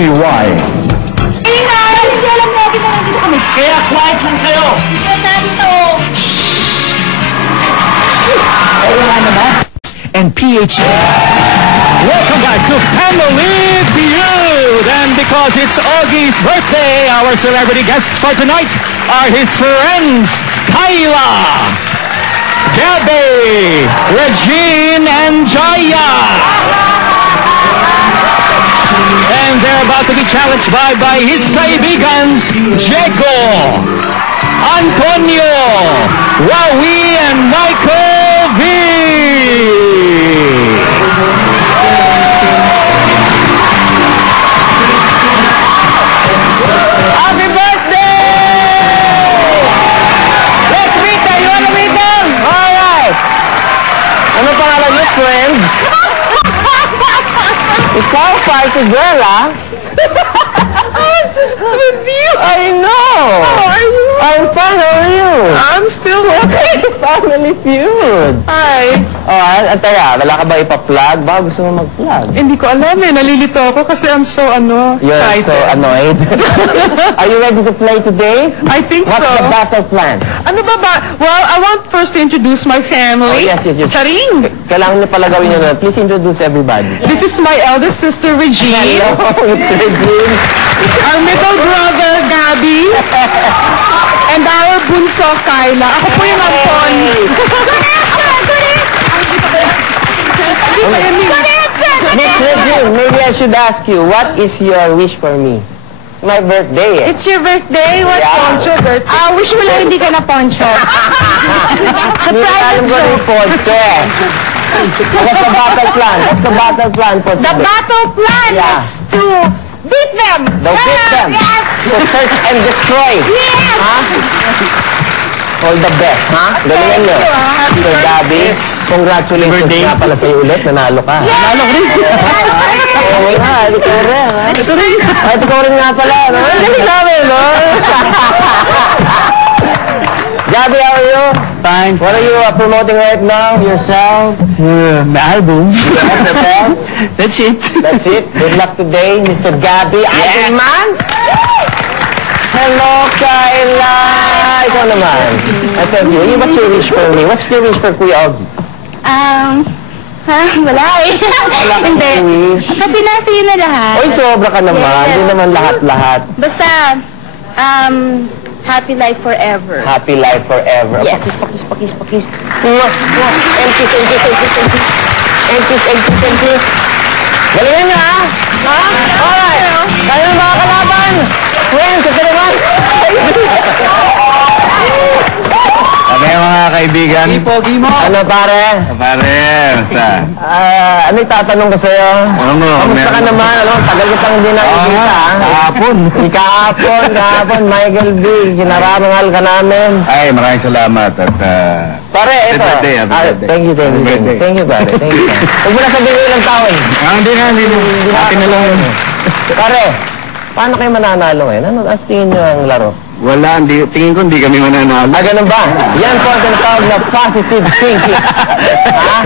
to you why. Hindi alam mo, kita nandito kami. Kaya quiet lang kayo. Kaya dito. And PHA. Welcome back to Family Feud. And because it's Augie's birthday, our celebrity guests for tonight are his friends, Kyla, Gabby, Regine, and Jaya. And they're about to be challenged by his kaibigans, Diego, Antonio, Wawi, and Michael V. Happy birthday! Let's meet them. You wanna meet them? All right. Ano pangalan niyo, friends? Ikaw, party girl, ah? I was just with you. I know. How are you? I'm fine. How are you? I'm still okay. Family Feud. Hi. Oh, teka, wala ka ba ipa-plug? Baka gusto mo mag-plug. Hindi ko alam eh. Nalilito ako kasi I'm so You're excited. so annoyed. Are you ready to play today? I think What's so. the battle plan? Ano ba ba? Well, I want first to introduce my family. Oh, yes. Charing. Kailangan niyo pala gawin yun. Please introduce everybody. This is my eldest sister, Regine. Hello, it's Regine. Our middle brother, Gabby. And our bunso, Kyla. Ako po yung Anton. Miss Regine, maybe I should ask you, what is your wish for me? My birthday, eh? It's your birthday? What Yeah. poncho birthday? Wish mo lang hindi ka na poncho. Hindi ko alam ko yung poncho, eh. What's the battle plan? What's the battle plan for The today? battle plan Yeah. is to beat them. Don't beat them. Yes. To search and destroy. Yes. Ha? All the best, ha? Galingan nyo. Thank you, ha? Happy Sir Gabby, congratulations nga pala sa'yo ulit. Nanalo ka. Nanalo rin. Oo nga, ito rin. Ito rin nga pala. Galing namin, no? Gabby, how are you? Fine. What are you promoting right now? Yourself? My album. That's it. That's it. Good luck today, Mr. Gabby. Yes. Man. Hello, Kyla. Ikaw naman. I tell you, what's your wish for me? What's your wish for Kuya Augie? Wala eh. Hindi. Wish. Kasi nasa yun na lahat. Oy, sobra ka naman. Yes. Hindi naman lahat-lahat. Basta, happy life forever. Happy life forever. Yes. Pakis. Empties. Galingan niya, ha? Ha? Alright. Kayo ng mga kalaban. Friends, ito naman. Kami mga kaibigan. Pogi mo. Ano, pare? Pare, basta. Ano itatanong ko sa'yo? Ano? Kamusta ka naman? Alam mo, tagal kitang hindi nakikita, ha? Kahapon. Kahapon, Michael B. Kinaramahal ka namin. Ay, maraming salamat at Pare, Happy ito. birthday, happy birthday. Thank you. Happy birthday. Thank you, pare. Thank you. Huwag mo na sabihin ko ilang taon. hindi na. Happy na lang. Pare, paano kayo mananalo ngayon? Ano ang tingin nyo ang laro? Wala, tingin ko hindi kami mananalo. Ganun ba? Yan po ang tinatawag na positive thinking. Ha?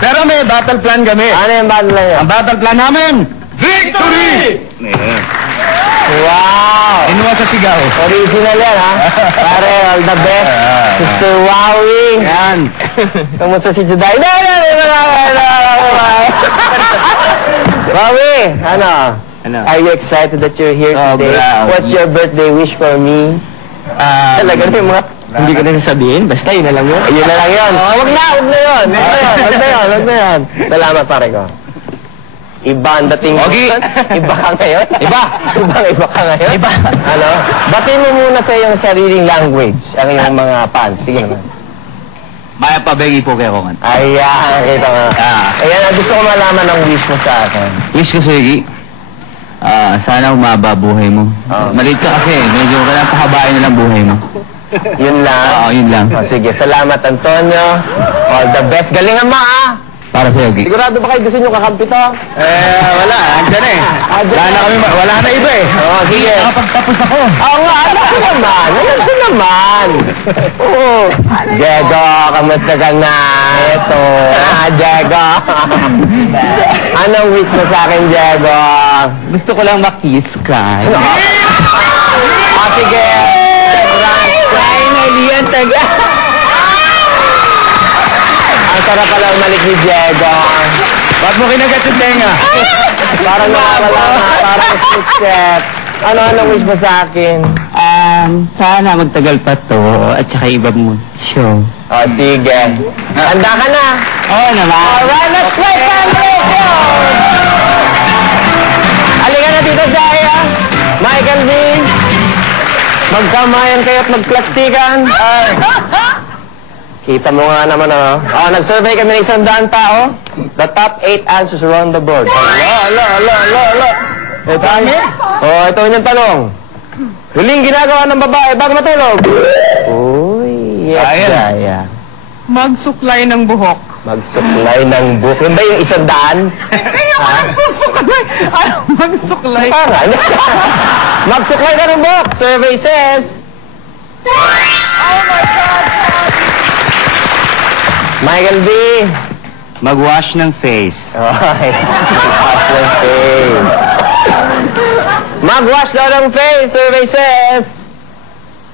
Pero may battle plan kami. Ano yung battle na yun? Ang battle plan namin, victory! Wow! Inuwa sa sigaw. Original yan, ha? Pare, all the best. Mr. Wowie. Yan. Kamusta si Juday? No! Wowie, ano? Are you excited that you're here today? What's your birthday wish for me? Talaga na yung mga... Hindi ko na sasabihin, basta yun na lang yun. Yun na lang yun. Wag na yun. Salamat, pare ko. Iba ang dating mo. Ogie. Iba ka ngayon? Iba ka ngayon? Iba. Ano? Batiin mo muna sa iyong sariling language, ang iyong mga fans. Sige naman. Maya pabegi po kayo kongan. Ayan, kita mo. Ayan, gusto ko malaman ang wish mo sa akin. Wish ko sa'yo, Iggy. Sana umaba buhay mo. Maliit ka kasi, medyo kailangan pahabain na lang buhay mo. Yun lang? Oo, yun lang. Sige, salamat Antonio. All the best. Galingan mo, ha? Para sa'yo, Geek. Sigurado ba kayo gusto nyo kakampi to? Wala. Andyan eh. Wala na iba eh. Oo, sige. Nakapagtapos ako. Oo nga, alam ko naman. Oo. Diego, kamusta ka na? Ito. Diego. Anong wish mo sa akin, Diego? Gusto ko lang makiss ka. Sige. Finally, yan taga. Ang sarap pala umalik ni Diego. Ba't mo kinagat yung tenga? Parang nakawala na, parang split step. Ano wish mo sa akin? Sana magtagal pa to at saka iba mo show. O, sige. Handa ka na? Oo naman. Alright, let's play Family Feud! Halika na dito, Jaya. Michael V. Magkamayan kayo at magplastikan. Kita mo nga naman, nag-survey kami ng 100 tao. The top 8 answers are on the board. Alo. Ito yung tanong. Huling ginagawa ng babae bago matulog. Uy, yes, Jaya. Magsuklay ng buhok. Magsuklay ng buhok. Yun ba yung 100? Magsuklay? Ano magsuklay? Parang. Magsuklay ka ng buhok. Survey says. Oh my God! Michael B. Mag-wash ng face. Okay. Magwash ng face. Magwash daw ng face. Survey says.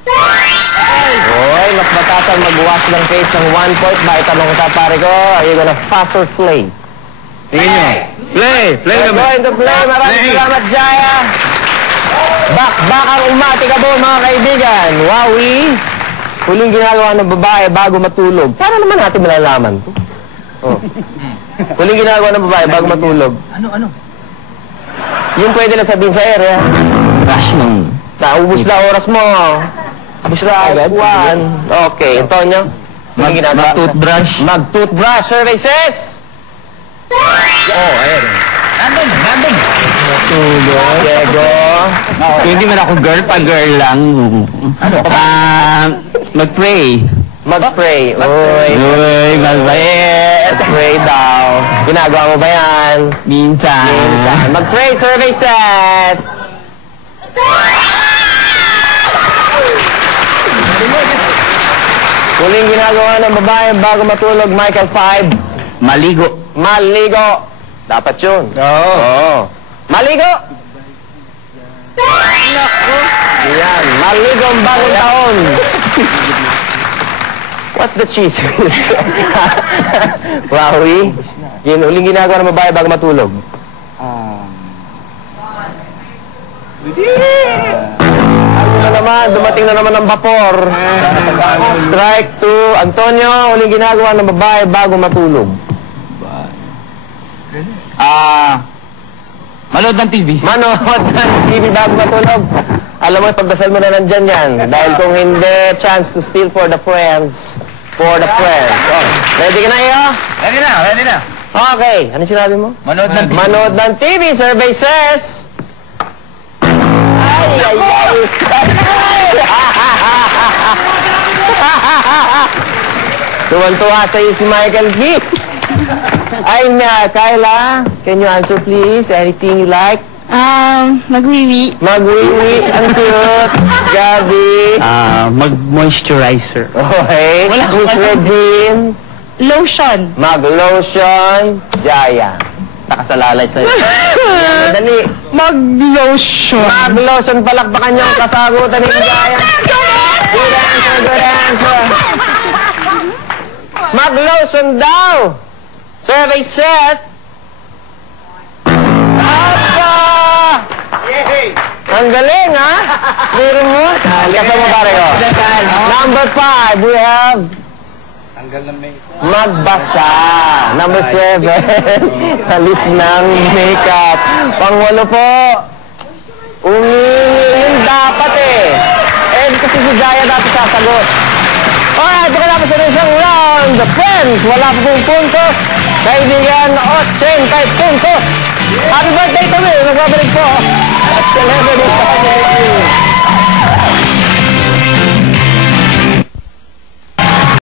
Hoy, mas mataas ang magwash ng face ng 1 point. Bakit tanong kita, pare ko? Are you gonna pass or play? Tingin nyo. Play We're naman. going to play. Maraming salamat, Jaya. Bakang umati ka po, mga kaibigan. Wowie. Huling ginagawa ng babae bago matulog. Paano naman natin malalaman to? Oh. Huling ginagawa ng babae bago matulog. Ano? Yung pwede lang sabihin sa area. Wash ng... Naubos na oras mo. Ubus na agad. Okay, Antonio. Huling ginagawa. Mag-toothbrush. Mag-toothbrush. Survey says. Ayan. Nandun. Matulog. Diego. Hindi man ako girl, pa-girl lang. Mag-pray. Mag-pray. Uy. Uy, mag-pray. Pray daw. Ginagawa mo ba yan? Minsan. Mag-pray. Survey set. Huling ginagawa ng babae bago matulog, Michael 5. Maligo. Maligo. Dapat yun. Oo. Maligo. Naku. Yan. Maligo ang bagong taon. What's the cheese? Wowie. Yun, huling ginagawa ng babae bago matulog. Ano na naman, dumating na naman ang vapor. Strike 2. Antonio, huling ginagawa ng babae bago matulog. Manood ng TV. Manood ng TV bago matulog. Alam mo, pagdasal mo na nandyan yan. Dahil kung hindi, chance to steal for the friends. For the friends. Oh. Ready ka na iyo? Ready na. Okay. Ano sinabi mo? Manood ng TV. Manood ng TV. Survey says. Ay. Tuwan-tuwa sa'yo si Michael V. Ay na, Kyla, can you answer please? Anything you like? Magwiwi. Magwiwi, ang cute. Gabi. Mag-moisturizer. Okay. Wala. Miss Regine. Lotion. Mag-lotion. Jaya. Nakasalalay sa'yo. Dali. Mag-lotion. Mag-lotion. Palakpakan niyo ang kasagutan ni Jaya. Good answer. Mag-lotion daw. Survey set. Apa! Ang galing, ha? Biro mo? Kasama pare ko. Number 5, we have... Magbasa. Number 7, halis ng makeup. Pang-8 po, yun dapat kasi si Jaya dapat sasagot. Alright, pagkatapos na isang round, the friends, wala pa pong puntos. Kaibigan, 80 puntos. Happy birthday to me! Nagbabalik po at Celebrity Family.